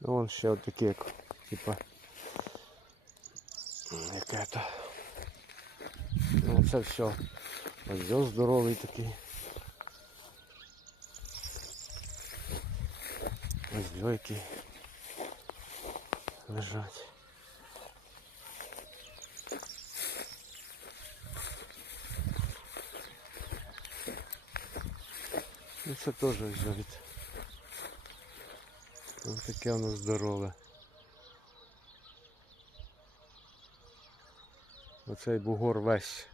Ну вон ще от такі, як, типа. Яке то. Ну це все. Ось здоровий такий. Ось який лежать. Ну це теж взять. Ось таке воно здорове. Оцей бугор весь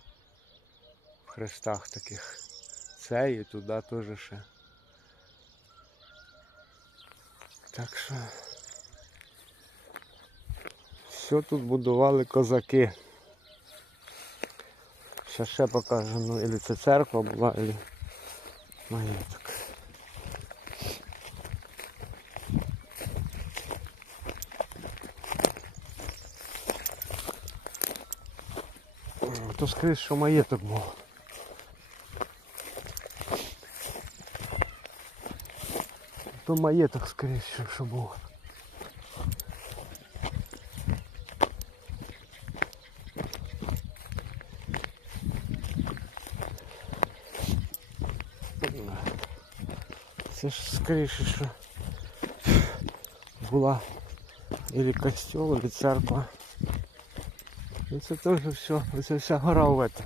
в хрестах таких. Цей і туди теж ще. Так що все тут будували козаки. Ще ще покажу, ну, или це церква була, или маєток. М, То скрізь, що маєток був. То маєток скоріше, що, що був. Це ж скоріше, що була или костел, или церква. І це теж все, це вся гора это.